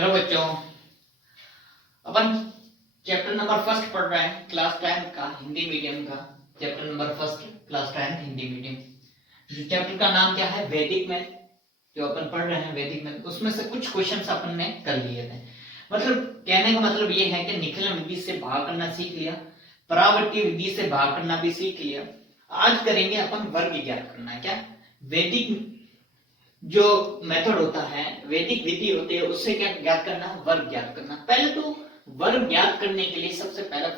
Hello बच्चों, अपन chapter number first पढ़ रहे हैं क्लास 10 का हिंदी मीडियम का। Chapter number first class 10 Hindi medium. जो चैप्टर का नाम क्या है, वैदिक मैथ। जो अपन पढ़ रहे हैं वैदिक मैथ, उसमें से कुछ क्वेश्चंस अपन ने कर लिए थे। मतलब कहने का मतलब ये है कि निखलन विधि से भाग करना सीख लिया, परावर्ती विधि से भाग करना भी सीख लिया। आज करेंगे अपन वर्ग ज्ञात करना है। क्या वैदिक जो मेथड होता है, वैदिक विधि होती है, उससे क्या ज्ञात करना, वर्ग ज्ञात करना। पहले तो वर्ग ज्ञात करने के लिए सबसे पहले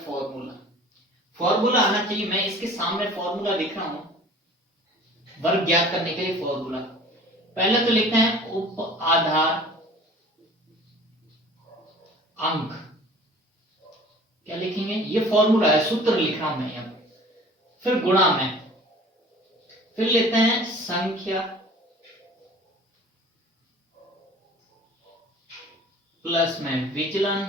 फॉर्मूला आना चाहिए। मैं इसके सामने फॉर्मूला लिख रहा हूं वर्ग ज्ञात करने के लिए। फॉर्मूला पहले तो लिखते हैं उप आधार अंक। क्या लिखेंगे, ये फॉर्मूला है, सूत्र लिख रहा हूं मैं यहां। फिर गुणा में, फिर लेते हैं संख्या प्लस में विचलन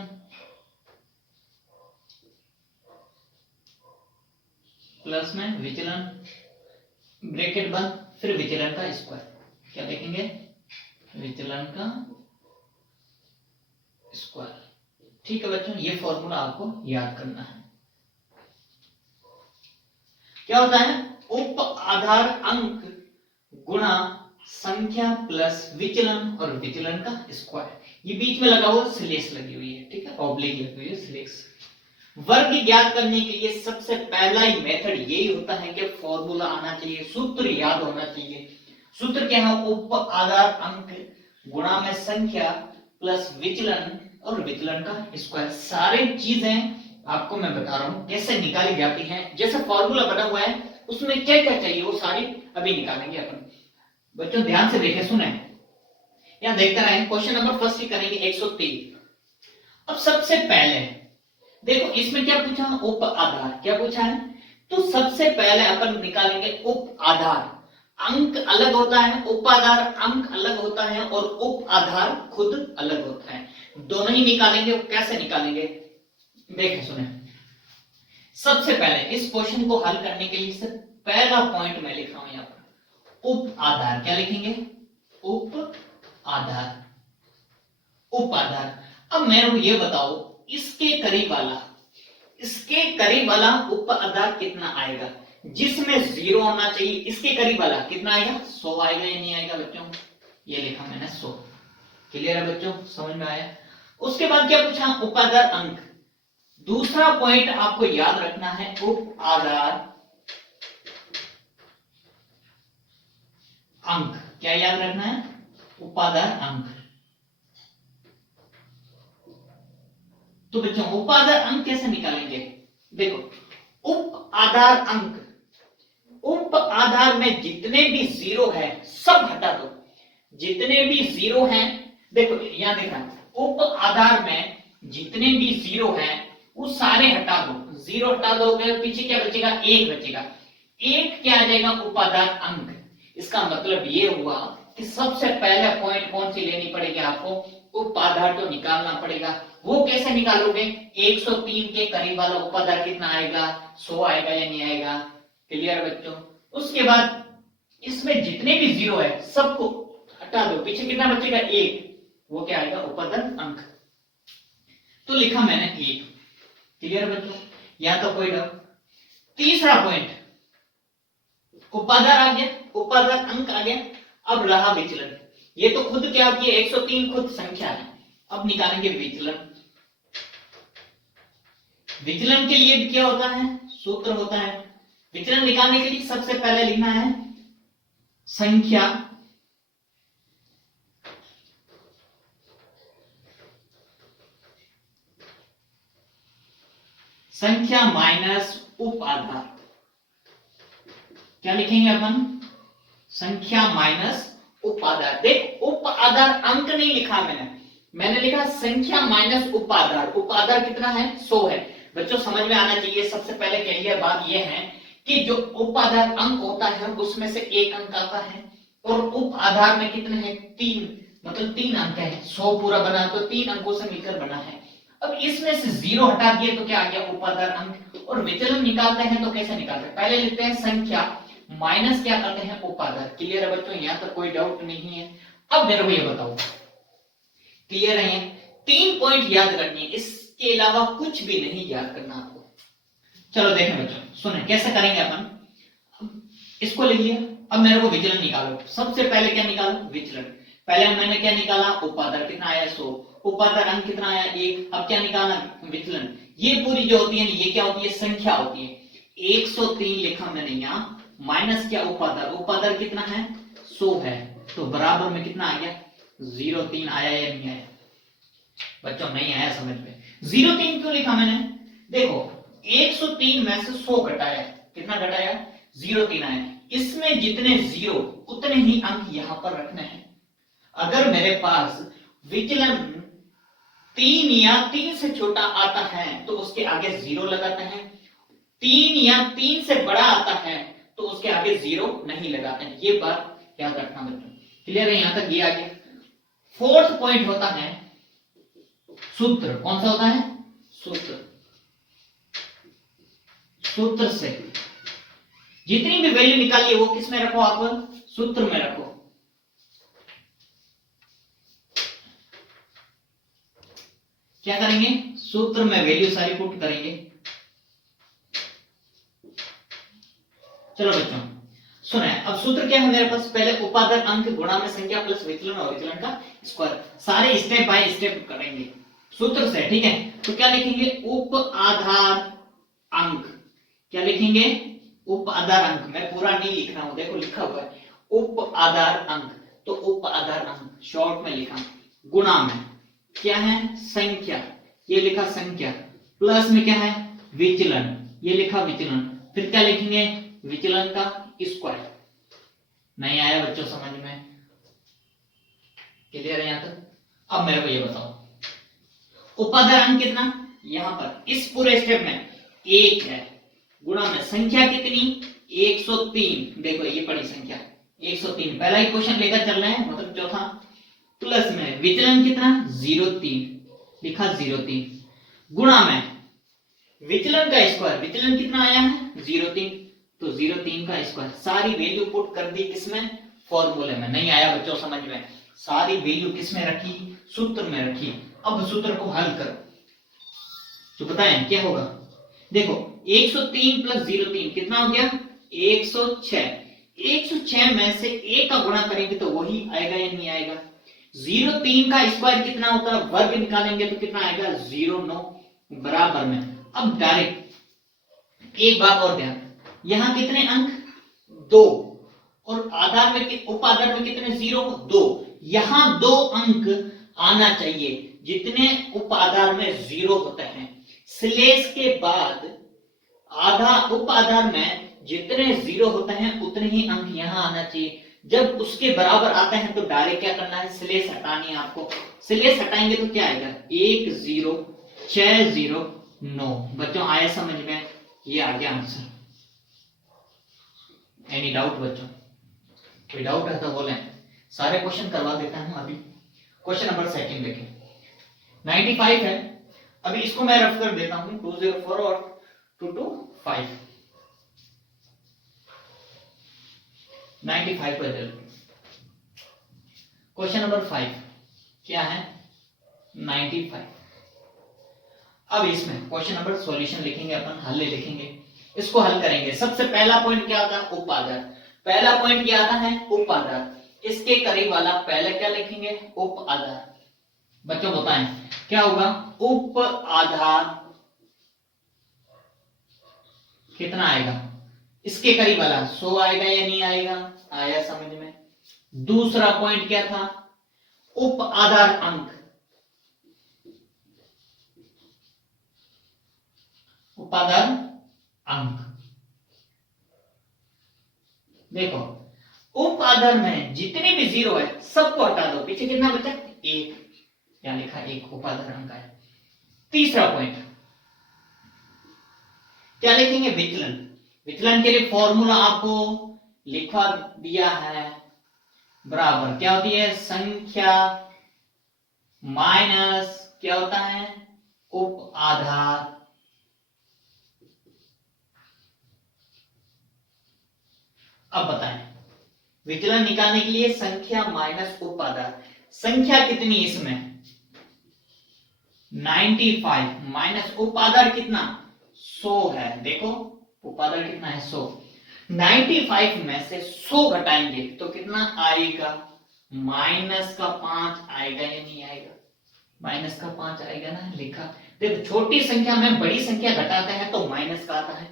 प्लस में विचलन ब्रैकेट बंद, फिर विचलन का स्क्वायर। क्या देखेंगे, विचलन का स्क्वायर। ठीक है बच्चों, ये फॉर्मूला आपको याद करना है। क्या होता है, उप आधार अंक गुणा संख्या प्लस विचलन और विचलन का स्क्वायर। ये बीच में लगा हुआ स्लेश लगी हुई है, ठीक है, ऑब्लिक लगी हुई है स्लेश। वर्ग ज्ञात करने के लिए सबसे पहला ही मेथड यही होता है कि फॉर्मूला आना चाहिए, सूत्र याद होना चाहिए। सूत्र क्या है, उप आधार अंक गुणा में संख्या प्लस विचलन और विचलन का स्क्वायर। सारी चीजें आपको मैं बता रहा हूं कैसे निकाली जाती हैं। जैसे फॉर्मूला बना हुआ है उसमें क्या क्या चाहिए वो सारी अभी निकालेंगे अपन। बच्चों ध्यान से देखें, सुने, यहां देखते रहे। क्वेश्चन नंबर फर्स्ट ही करेंगे 103। अब सबसे पहले देखो इसमें क्या पूछा, उप आधार। क्या पूछा है, तो सबसे पहले अपन निकालेंगे उप आधार। अंक अलग होता है, उप आधार अंक अलग होता है और उप आधार खुद अलग होता है। दोनों ही निकालेंगे। कैसे निकालेंगे देखें, सुने। सबसे पहले इस क्वेश्चन को हल करने के लिए पहला पॉइंट मैं लिख रहा हूं यहां पर, उप आधार। क्या लिखेंगे, उप आधार। उप आधार। अब मेरे को ये बताओ, इसके करीब वाला उप आधार कितना आएगा, जिसमें 0 होना चाहिए। इसके करीब वाला कितना आएगा, 100 आएगा या नहीं आएगा बच्चों। ये लिखा मैंने 100। क्लियर है बच्चों, समझ में आया। उसके बाद क्या पूछा, उप आधार अंक। दूसरा पॉइंट आपको याद रखना है, उप आधार अंक। क्या याद रखना है, उप आधार अंक। तो बच्चों उप आधार अंक कैसे निकालेंगे, देखो उप आधार अंक, उप आधार में जितने भी 0 है सब हटा दो। जितने भी 0 हैं, देखो यहां देखना, उप आधार में जितने भी 0 हैं वो सारे हटा दो। 0 हटा दोगे पीछे क्या बचेगा, 1 बचेगा। 1 क्या आ जाएगा, उप आधार अंक। इसका मतलब ये हुआ कि सबसे पहले पॉइंट कौन सी लेनी पड़ेगी आपको, उप आधार तो निकालना पड़ेगा। वो कैसे निकालोगे, 103 के करीब वाला उप आधार कितना आएगा, 100 आएगा या नहीं आएगा। क्लियर बच्चों। उसके बाद इसमें जितने भी 0 है सबको हटा दो, पीछे कितना बचेगा, 1। वो क्या आएगा, उप आधार अंक। तो लिखा मैंने 1। क्लियर बच्चों, या तो कोई डाउट। तीसरा पॉइंट, उपाधार आ गया, उपाधार अंक आ गया। अब रहा विचलन। ये तो खुद क्या की 103 खुद संख्या है। अब निकालेंगे विचलन। विचलन के लिए क्या होता है, सूत्र होता है। विचलन निकालने के लिए सबसे पहले लिखना है संख्या माइनस उप आधार। क्या लिखेंगे अपन, संख्या माइनस उप आधार। देख उप आधार अंक नहीं लिखा मैंने लिखा संख्या माइनस उप आधार। उप आधार कितना है, 100 है। बच्चों समझ में आना चाहिए, सबसे पहले क्लियर बात यह है कि जो उप आधार अंक होता है उसमें से 1 अंक आता है और उप आधार में कितने हैं, 3, मतलब 3 अंक है। 100 पूरा बना तो 3 अंकों से मिलकर बना है। अब इसमें से 0 हटा दिए तो क्या आ गया, उप आधार अंक। और विचलन निकालते हैं तो कैसे निकालते हैं, पहले लिखते हैं संख्या माइनस क्या करते हैं, उप आधार। क्लियर है बच्चों, यहां तक कोई डाउट नहीं है। अब मेरे को ये बताओ, क्लियर है, 3 पॉइंट याद करनी है, इसके अलावा कुछ भी नहीं याद करना आपको। चलो देखें बच्चों, सुने कैसे करेंगे अपन। इसको ले लिया, अब मेरे को विचलन निकालो। सबसे पहले क्या निकालो, विचलन। पहले मैंने क्या निकाला, उपादान कितना आया 100, उपादान अंक कितना आया 1। अब क्या निकालना, विचलन। ये पूरी जो होती है ये क्या होती है, संख्या होती है। 103 लिखा मैंने यहाँ, माइनस क्या उपादान, उपादान कितना है 100 है, तो बराबर में कितना आ गया 03 आया या नहीं आया बच्चों, नहीं आया समझ में। 03 क्यों लिखा मैंने, देखो 103 में से 100 घटाया, कितना घटाया 03 आया। इसमें जितने जीरो उतने ही अंक यहां पर रखने हैं। अगर मेरे पास विचलन 3 या 3 से छोटा आता है तो उसके आगे 0 लगाते हैं, 3 या 3 से बड़ा आता है तो उसके आगे 0 नहीं लगाते हैं। ये बात याद रखना बच्चों, क्लियर है, यहां तक ये आ गया। फोर्थ पॉइंट होता है सूत्र। कौन सा होता है, सूत्र। सूत्र से जितनी भी वैल्यू निकालिए वो किस में रखो, आप सूत्र में रखो। क्या करेंगे, सूत्र में वैल्यू सारी पुट करेंगे। चलो बच्चों सुने, अब सूत्र क्या है मेरे पास, पहले उपादान अंक गुणा में संख्या प्लस विचलन और विचलन का स्क्वायर, सारे स्टेप बाय स्टेप करेंगे सूत्र से, ठीक है। तो क्या लिखेंगे, उप आधार अंक। क्या लिखेंगे, उप आधार अंक। मैं पूरा नहीं लिख रहा हूं, देखो लिखा हुआ है उप आधार अंक, तो उप आधार अंक शॉर्ट में लिखा, गुणा में क्या है संख्या, ये लिखा संख्या, प्लस में क्या है विचलन, ये लिखा विचलन। फिर क्या लिखेंगे, विचलन का स्क्वायर। नहीं आया बच्चों समझ में, क्लियर है यहां तक। अब मेरे को ये बताओ उपादान अंक कितना, यहां पर इस पूरे स्टेप में 1 है, गुणा में संख्या कितनी 103, देखो ये पड़ी संख्या 103, पहला ही क्वेश्चन लेकर चल रहे हैं मतलब चौथा, प्लस में विचलन कितना 03 लिखा 03, गुणा में विचलन का स्क्वायर, विचलन कितना आया है 03, तो 03 का स्क्वायर। सारी वैल्यू पुट कर दी किसमें, फॉर्मूले में। नहीं आया बच्चों समझ में, सारी वैल्यू किसमें रखी, सूत्र में रखी। अब सूत्र को हल करो तो बताएं क्या होगा, देखो 103 प्लस 03 कितना हो गया 106, 106 में से 1 का गुणा करेंगे तो वही आएगा या नहीं आएगा। 03 का स्क्वायर कितना होता है, वर्ग निकालेंगे तो कितना आएगा 09, बराबर में। अब डायरेक्ट एक बात और ध्यान, यहां कितने अंक 2, और आधार में उपाधार में कितने 0 2, यहां 2 अंक आना चाहिए जितने उपाधार में 0 होते हैं। स्लेश के बाद आधा उपाधार में जितने 0 होते हैं उतने ही अंक यहां आना चाहिए। जब उसके बराबर आते हैं तो डायरेक्ट क्या करना है, स्लेश हटानी है आपको। स्लेश हटाएंगे तो क्या आएगा 1 0 6 0 9। बच्चों आया समझ में, ये आ गया आंसर। एनी डाउट बच्चों, कोई डाउट है तो बोलें, सारे क्वेश्चन करवा देता हूं अभी। क्वेश्चन नंबर 2 देखें, 95 है, अभी इसको मैं रफ कर देता हूं 204 और 225, 95 पर चलो। क्वेश्चन नंबर 5 क्या है 95। अब इसमें क्वेश्चन नंबर सॉल्यूशन लिखेंगे अपन, हल लिखेंगे, इसको हल करेंगे। सबसे पहला पॉइंट क्या आता है, उपादार। पहला पॉइंट क्या आता है, उपादार। इसके करीब वाला पहले क्या लिखेंगे, उप आधार। बच्चों बताएं क्या होगा, उप आधार कितना आएगा, इसके करीब वाला 100 आएगा या नहीं आएगा, आया समझ में। दूसरा पॉइंट क्या था, उप आधार अंक, उपादान अंक। देखो उप आधार में जितने भी 0 है सबको हटा दो, पीछे कितना बचा 1, क्या लिखा 1 उपादान अंक है। तीसरा पॉइंट क्या लिखेंगे, विचलन। विचलन के लिए फॉर्मूला आपको लिखवा दिया है, बराबर क्या होती है संख्या माइनस क्या होता है उप आधार। अब बताएं विचलन निकालने के लिए संख्या माइनस उप आधार। संख्या कितनी इसमें 95 माइनस उपादान कितना 100 है। देखो उपादान कितना है 100। 95 में से 100 घटाएंगे तो कितना आएगा -5 आएगा या नहीं आएगा? -5 आएगा ना, लिखा। देखो छोटी संख्या में बड़ी संख्या घटाते हैं तो माइनस का आता है,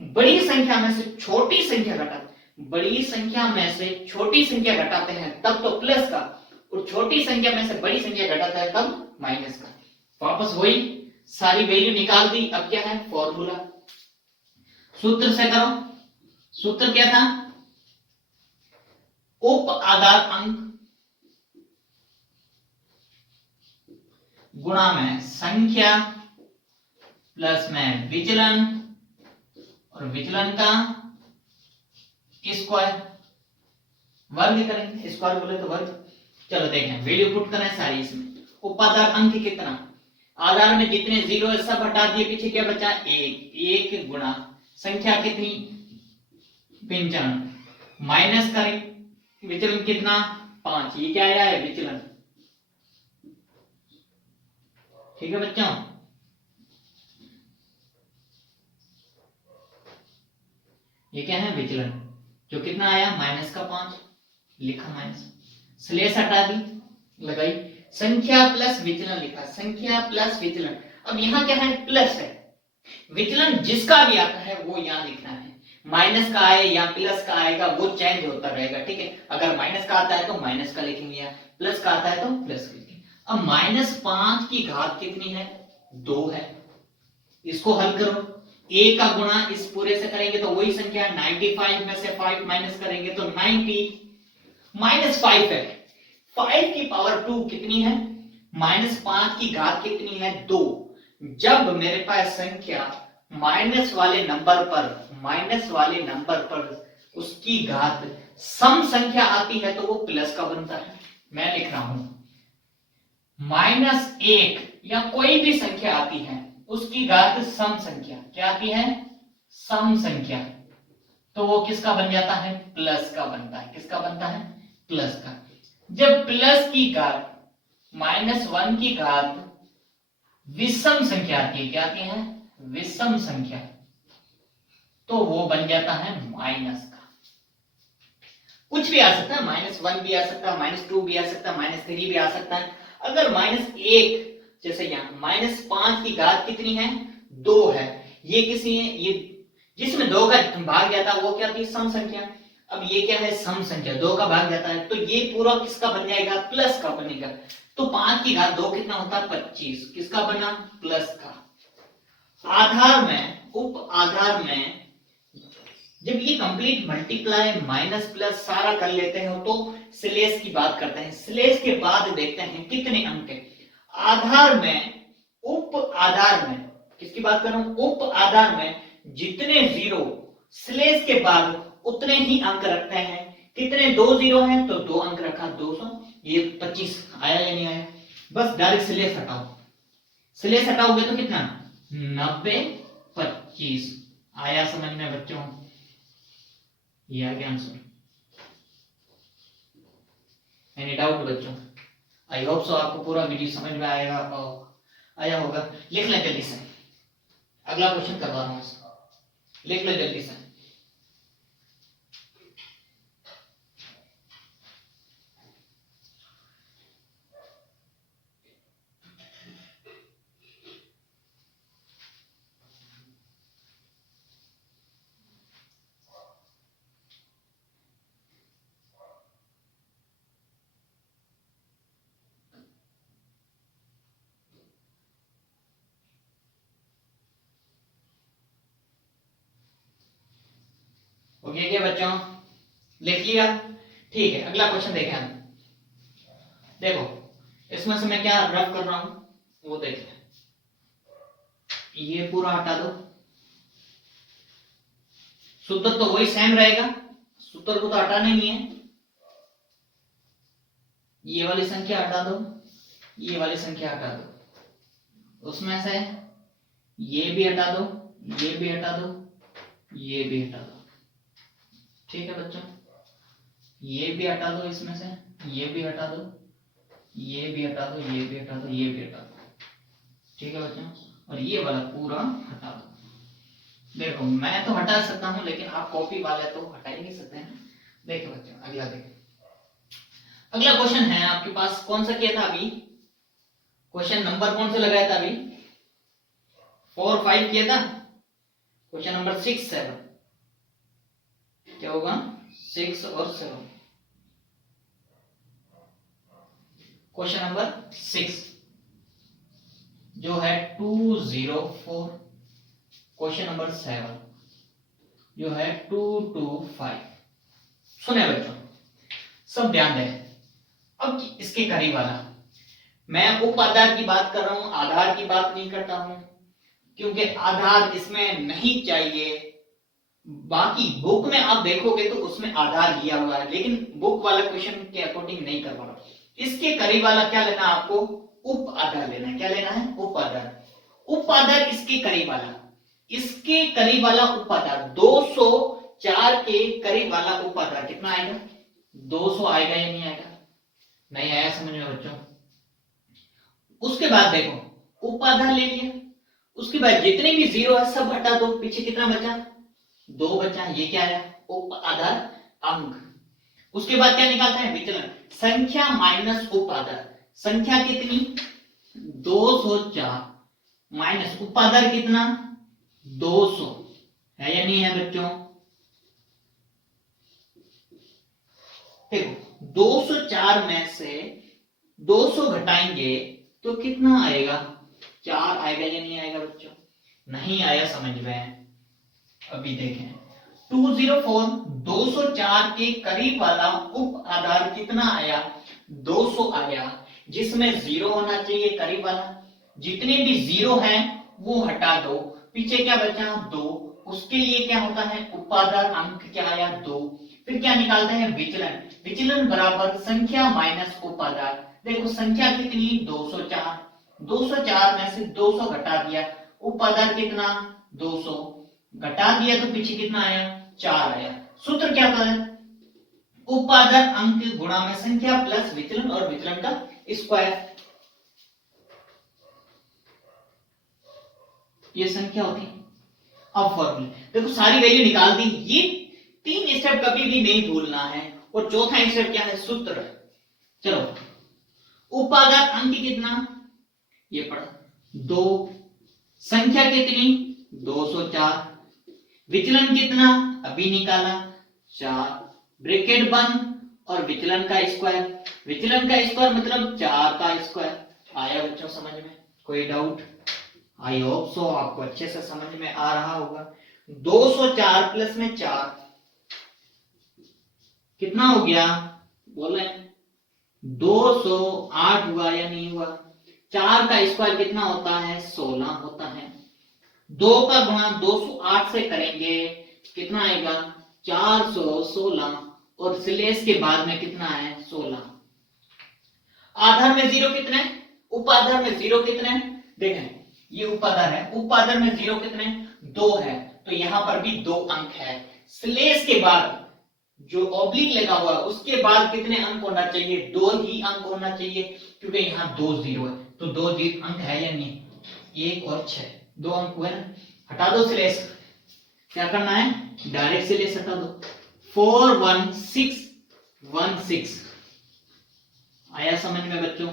बड़ी संख्या में से छोटी संख्या घटाते, बड़ी संख्या में से छोटी संख्या घटाते हैं तब तो प्लस का, और छोटी संख्या में से बड़ी संख्या घटाता है तब माइनस का। वापस वही सारी वैल्यू निकाल दी। अब क्या है फॉर्मूला, सूत्र से करो। सूत्र क्या था? उप आधार अंक गुणा में संख्या प्लस में विचलन और विचलन का स्क्वायर, वर्ग करेंगे, स्क्वायर बोले तो वर्ग। चलो देखें, वैल्यू पुट करें सारी इसमें। उपाधार अंक कितना, आधार में जितने जीरो है सब हटा दिए, पीछे क्या बचा 1 गुणा संख्या कितनी 95, माइनस करें विचलन कितना 5, ये क्या आया है विचलन। ठीक है बच्चों, ये क्या है विचलन, जो कितना आया -5 लिखा, माइनस स्लेश हटा दी, लगाई संख्या प्लस विचलन लिखा, संख्या प्लस विचलन। अब यहां क्या है प्लस है, विचलन जिसका भी आता है वो यहां लिखना है, माइनस का आए या प्लस का आएगा वो चेंज होता रहेगा। ठीक है, अगर माइनस का आता है तो माइनस का लिखेंगे, या प्लस का आता है तो प्लस का लिखेंगे। अब -5 की घात कितनी है 2 है, इसको हल करो। a का गुणा इस पूरे से करेंगे तो वही संख्या 95 में से 5 माइनस करेंगे तो 90 -5 है, 5 की पावर 2 कितनी है, -5 की घात कितनी है 2। जब मेरे पास संख्या माइनस वाले नंबर पर उसकी घात सम संख्या आती है तो वो प्लस का बनता है। मैं लिख रहा हूं -1 या कोई भी संख्या आती है उसकी घात सम संख्या, क्या आती है सम संख्या, तो वो किसका बन जाता है प्लस का बनता है। किसका बनता है प्लस का। जब प्लस की घात -1 की घात विषम संख्या आती है, क्या आती है विषम संख्या, तो वो बन जाता है माइनस का। कुछ भी आ सकता है, -1 भी आ सकता है, -2 भी आ सकता है, -3 भी आ सकता है। अगर -1 जैसे यहाँ -5 की घात कितनी है 2 है, ये किसी है ये जिसमें 2 का भाग जाता है वो क्या थी सम संख्या। अब ये क्या है सम संख्या, 2 का भाग जाता है तो ये पूरा किसका बन जाएगा प्लस का बनेगा। तो 5 की घात 2 कितना होता है 25, किसका बना प्लस का। आधार में उप आधार में जब ये कंप्लीट मल्टीप्लाई माइनस प्लस सारा कर लेते हैं तो स्लेश की बात करते हैं। स्लेश के बाद देखते हैं कितने अंक है। आधार में उप आधार में, किसकी बात कर रहा हूं उप आधार में जितने जीरो स्लेश के बाद उतने ही अंक रखते हैं। कितने 2 जीरो हैं तो 2 अंक रखा 200, ये 25 आया या नहीं आया। बस डायरेक्ट स्लेश हटाओ, स्लेश हटाओगे तो कितना 90 25 आया समझ में बच्चों, ये आ गया आंसर। एनी डाउट बच्चों? आई होप सो आपको पूरा वीडियो समझ में आएगा और आया होगा। लिख ले जल्दी से, अगला क्वेश्चन करवा रहा हूं, लिख लो जल्दी से। हो गया क्या बच्चों, लिख लिया? ठीक है, अगला क्वेश्चन देखें हम। देखो इसमें से मैं क्या रफ कर रहा हूं वो देखें, ये पूरा हटा दो, सूत्र तो वही सेम रहेगा, सूत्र को तो हटाना नहीं है। ये वाली संख्या हटा दो, ये वाली संख्या हटा दो, उसमें से ये भी हटा दो, ये भी हटा दो, ये भी हटा दो। ठीक है बच्चों, ये भी हटा दो, इसमें से ये भी हटा दो, ये भी हटा दो, ये भी हटा दो, ये भी हटा दो। ठीक है बच्चों, और ये वाला पूरा हटा दो। देखो मैं तो हटा सकता हूं, लेकिन आप कॉपी वाले तो हटा ही नहीं सकते हैं। देखो बच्चों अगला देखो, अगला क्वेश्चन है आपके पास, कौन सा किया था अभी, क्वेश्चन नंबर कौन सा लगाया था अभी, 4 5 किया था। क्वेश्चन नंबर 6 7 क्या होगा, 6 और 7। क्वेश्चन नंबर 6 जो है 204, क्वेश्चन नंबर 7 जो है 225। सुने बच्चों, सब ध्यान दें। अब इसके करीब वाला, मैं उप आधार की बात कर रहा हूं, आधार की बात नहीं करता हूं, क्योंकि आधार इसमें नहीं चाहिए। बाकी बुक में आप देखोगे तो उसमें आधार लिया हुआ है, लेकिन बुक वाला क्वेश्चन के अकॉर्डिंग नहीं करवा रहा हूं। इसके करीब वाला क्या लेना है आपको, उप आधार लेना है। क्या लेना है, उप आधार। उप आधार इसके करीब वाला, इसके करीब वाला उप आधार 204 के करीब वाला उप आधार कितना आएगा, 200 आएगा या नहीं आएगा, नहीं आया समझ में बच्चों। उसके बाद देखो उप आधार ले लिया, उसके बाद जितने भी जीरो है सब हटा दो, पीछे कितना बचा, 2 बचा, ये क्या है, उप आधार अंक। उसके बाद क्या निकालते हैं, विचलन, संख्या माइनस उप आधार। संख्या कितनी, 204 माइनस उप आधार कितना, 200 है या नहीं है बच्चों। देखो 204 में से 200 घटाएंगे तो कितना आएगा, 4 आएगा या नहीं आएगा बच्चों, नहीं आया समझ में। अभी देखें 204 204 के करीब वाला उप आधार कितना आया, 200 आया, जिसमें जीरो होना चाहिए करीब वाला। जितने भी जीरो हैं वो हटा दो, पीछे क्या बचा, 2। उसके लिए क्या होता है, उपाधार अंक क्या आया, 2। फिर क्या निकालते हैं, विचलन। विचलन बराबर संख्या माइनस उपाधार। देखो संख्या कितनी, 204, 204 में से 200 घटा दिया, उपाधार कितना, 200 घटा दिया तो पीछे कितना आया, 4 आया। सूत्र क्या था, उपाधार अंक गुणा में संख्या प्लस विचलन और विचलन का स्क्वायर। ये संख्या होती है। अब फॉर्मूले देखो, सारी वैल्यू निकाल दी। ये 3 स्टेप कभी भी नहीं भूलना है। और चौथा स्टेप क्या है, सूत्र। चलो उपाधार अंक कितना, ये पढ़ा 2, संख्या कितनी 204, विचलन कितना अभी निकाला 4, ब्रैकेट बंद और विचलन का स्क्वायर। विचलन का स्क्वायर मतलब 4 का स्क्वायर। आया बच्चों समझ में, कोई डाउट, आई होप सो आपको अच्छे से समझ में आ रहा होगा। 204 प्लस में 4 कितना हो गया, बोले 208 हुआ या नहीं हुआ। 4 का स्क्वायर कितना होता है, 16 होता है। 2 का गुणा 208 से करेंगे कितना आएगा, 416, और स्लेश के बाद में कितना है, 16। आधार में जीरो कितने, उपाधार में जीरो कितने, देखें ये उपाधार है, उपाधार में जीरो कितने, 2 है, तो यहां पर भी 2 अंक है। स्लेश के बाद जो ऑब्लिक लगा हुआ है उसके बाद कितने अंक होना चाहिए, 2 ही अंक होना चाहिए, क्योंकि यहाँ 2 जीरो है, तो 2 अंक है या नहीं, 1 और 6 2 अंक हुए ना। हटा दो स्लेश, क्या करना है, डायरेक्ट स्लेश हटा दो। 41616 आया समझ में बच्चों,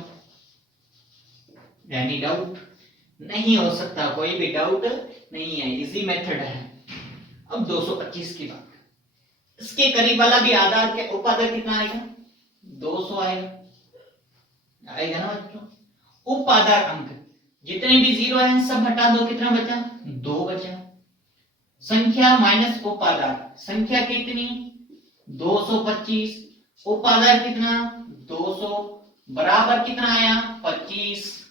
एनी डाउट, नहीं हो सकता कोई भी डाउट नहीं है, इजी मेथड है। अब 225 की बात, इसके करीब वाला भी आधार के उपाधार कितना आएगा, 200 आएगा, आएगा ना बच्चों। उपाधार अंक जितने भी जीरो हैं सब हटा दो, कितना बचा, 2 बचा। संख्या माइनस उपाधार, संख्या कितनी 225, उपाधार कितना 200, बराबर कितना आया 25।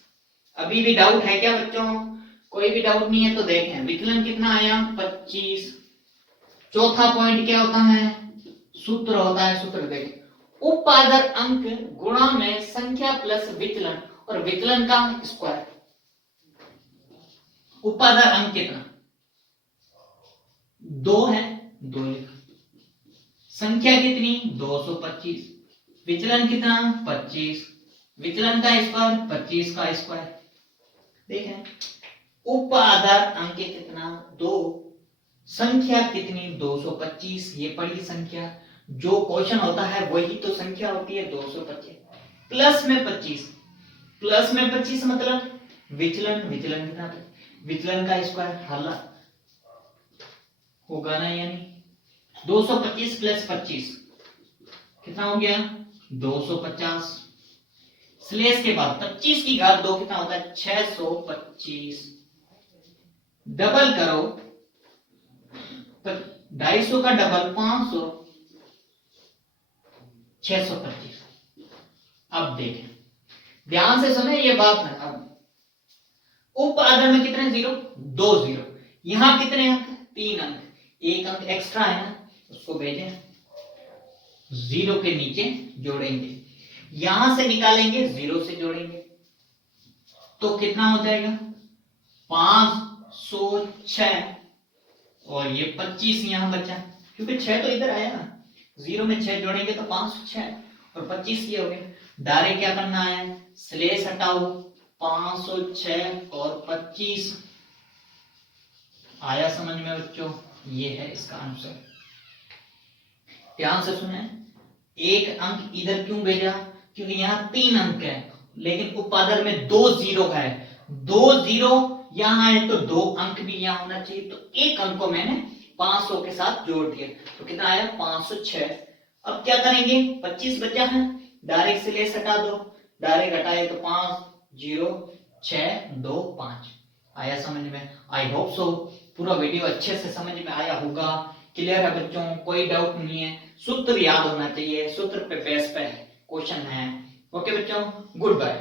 अभी भी डाउट है क्या बच्चों, कोई भी डाउट नहीं है तो देखें, विचलन कितना आया 25। चौथा पॉइंट क्या होता है, सूत्र होता है, सूत्र देखें, उपाधार अंक गुणा में संख्या प्लस विचलन और विचलन का स्क्वायर। उपाधार अंक कितना 2 है, 2 लिखा, संख्या कितनी 225, विचलन कितना 25, विचलन का स्क्वायर 25 का स्क्वायर। देखें उप आधार अंक कितना 2, संख्या कितनी 225, ये पड़ी संख्या, जो क्वेश्चन होता है वही तो संख्या होती है 225, प्लस में 25, प्लस में 25 मतलब विचलन, विचलन कितना, विचलन का स्क्वायर हल होगा ना, यानी 225 प्लस 25 कितना हो गया 250, स्लेश के बाद 25 की घात 2 कितना होता है 625, डबल करो 250 का डबल 500, 625। अब देखें ध्यान से सुने ये बात है। अब उप आधार में कितने जीरो 2 जीरो, यहां कितने अंक 3 अंक, एक अंक एक्स्ट्रा है ना, उसको भेजें जीरो के नीचे जोड़ेंगे, यहां से निकालेंगे जीरो से जोड़ेंगे, तो कितना हो जाएगा 506, और ये 25 यहां बचा, क्योंकि 6 तो इधर आया ना, जीरो में 6 जोड़ेंगे तो 506 और 25 ये हो गया। डायरेक्ट क्या करना है, स्लेश हटाओ, 506 और 25 आया समझ में बच्चों, ये है इसका आंसर। ध्यान से सुने, एक अंक इधर क्यों भेजा, क्योंकि यहाँ 3 अंक है, लेकिन उपाधार में 2 जीरो है, 2 जीरो यहां है तो 2 अंक भी यहां होना चाहिए, तो एक अंक को मैंने 500 के साथ जोड़ दिया, तो कितना आया 506। अब क्या करेंगे 25 बचा है, डायरेक्ट स्लेश हटा दो, डायरेक्ट हटाए तो 50625 आया समझ में। आई होप सो पूरा वीडियो अच्छे से समझ में आया होगा, क्लियर है बच्चों, कोई डाउट नहीं है, सूत्र याद होना चाहिए, सूत्र पे बेस पे क्वेश्चन है। ओके बच्चों, गुड बाय।